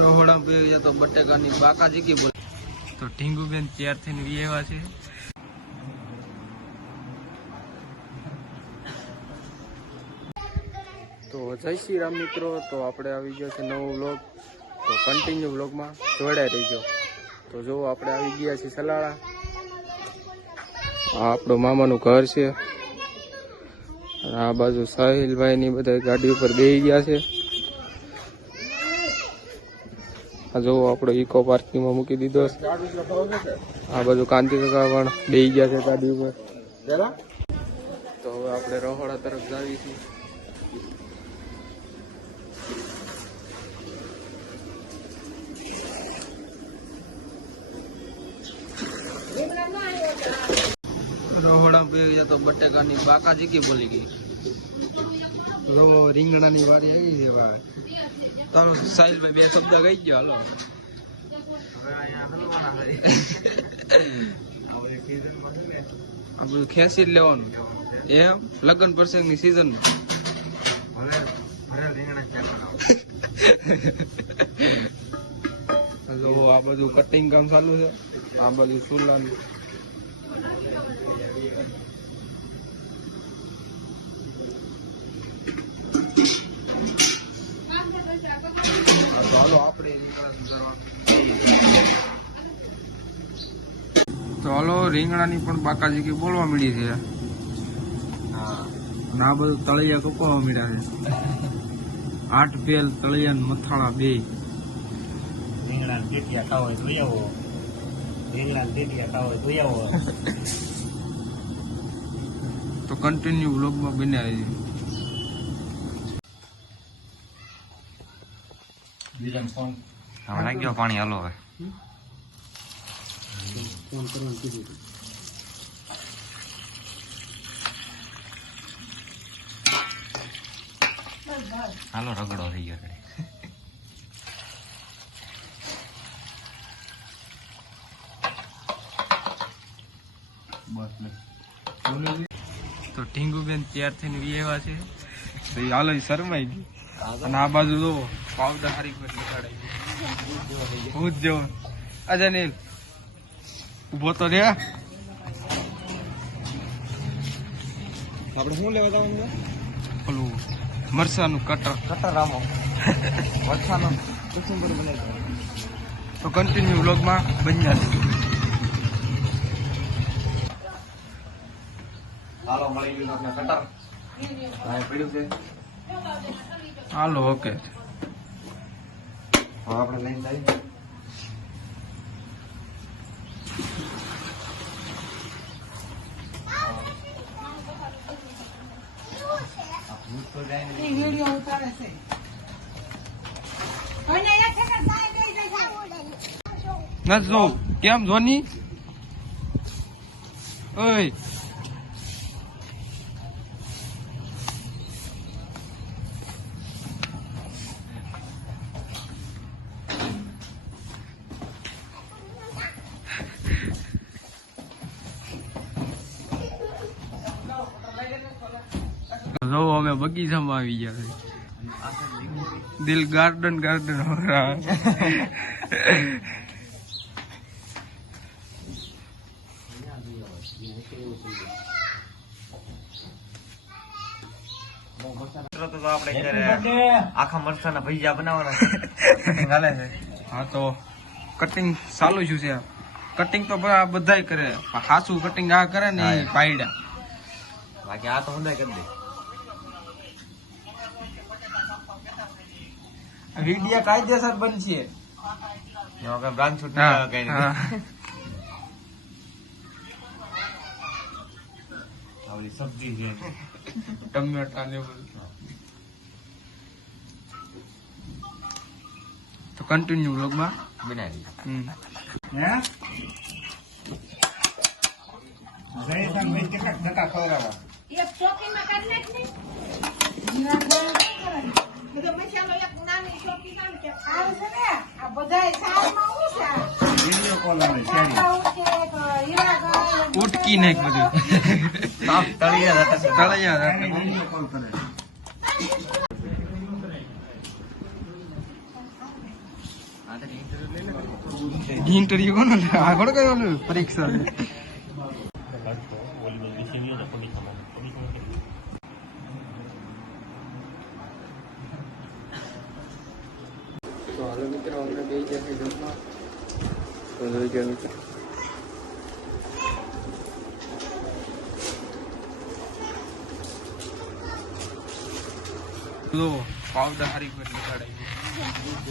Rohda pay તો બટેકાની બાકાજી કી બોલ તો ઢીંગુબેન તૈયાર થઈને વિયેવા છે. તો જય શ્રી રામ મિત્રો. તો આપણે આવી ગયો છે નવો વ્લોગ. તો કન્ટિન્યુ વ્લોગમાં જોડાઈ રહીજો. તો જો આપણે આવી ગયા છીએ સલાળા. આ આપણું મામાનું ઘર છે. આ બાજુ સાહિલભાઈ ની બધા ગાડી ઉપર બેસી ગયા છે. આ જો આપણે ઇકો પાર્કિંગમાં મૂકી દીધો છે. આ બાજુ કાંતિ કાકા પણ બેસી ગયા છે ગાડી ઉપર. તો હવે આપણે રોહડા તરફ જાવી છીએ. રોહડા પે તો બટેકાની બાકાજી કી બોલી ગઈ. રીંગણાની વારી આવી છે. તારો સાહિલભાઈ બે શબ્દ કહી ગયો. હાલો આ બધું ખેંચી જ લેવાનું એમ લગ્ન પ્રસંગ ની સીઝન. આ બધું કટિંગ કામ ચાલુ છે. આ બધું સુલાનું. તો હાલો રીંગણાની પણ બાકાજી કે બોલવા મળી છે. આ બધું તળિયા કપાવા મળ્યા છે. 8 પેલ તળિયા મથાળા 2. રીંગણા ટેટિયા ખાવ હોય તો આવો. રીંગણા ટેટિયા ખાવ હોય તો આવો. તો કન્ટિન્યુ વ્લોગમાં બન્યા છે. ફોન હવે લાગ્યો પાણી. હાલો હવે ફોન કરવાનું કીધું. હાલો રગડો થઈ ગયો. તો ઢીંગુબેન તૈયાર થઈને વિયેવા છે. તો એ હાલો શરમાઈ ગઈ. અને આ બાજુ જો પાવડા હારી પર લગાડાઈ હું જ જેવો. અજય નીલ ઉભો તો રે. આપણે શું લેવા જવાનું? પેલું મરસાનું કટર આમો મરસાનું કચુંબર બનાવી. તો કન્ટિન્યુ વ્લોગમાં બન્યા છે. હાલો મળી ગયું આપણે કટર. હા પડ્યું છે. Hello okay. હવે આપણે લઈને જઈએ. નથી જો કેમ ધોની. ઓય જો અમે બગીચામાં આવી ગયા છે. દિલ ગાર્ડન હો રહા. આખા મરચાના ભજીયા બનાવવાના છે. હા તો કટિંગ ચાલુ શું છે. કટિંગ તો બધાય કરે. હાસુ કટિંગ આ કરે ને એ પાયડા. બાકી આ તો હું કરી દે. વિડિયા કાયદેસર બનશે. બ્રાન્ડ છૂટ કઈ નહીં. સબ્જી છે ટમેટા ને તો કન્ટિન્યુ વ્લોગમાં બનાવી. ઉટકી નાખ બધું. તળિયા ઇન્ટરવ્યુ કોનો લે આગળ કયો લે પરીક્ષા લે ઓલી બધી વિષયની ને પડીકામાં તો હાલો મિત્રો આપણે બે જશે જમવા તો જોઈ ગયા મિત્રો પાવડા હારી પર લગાડાઈ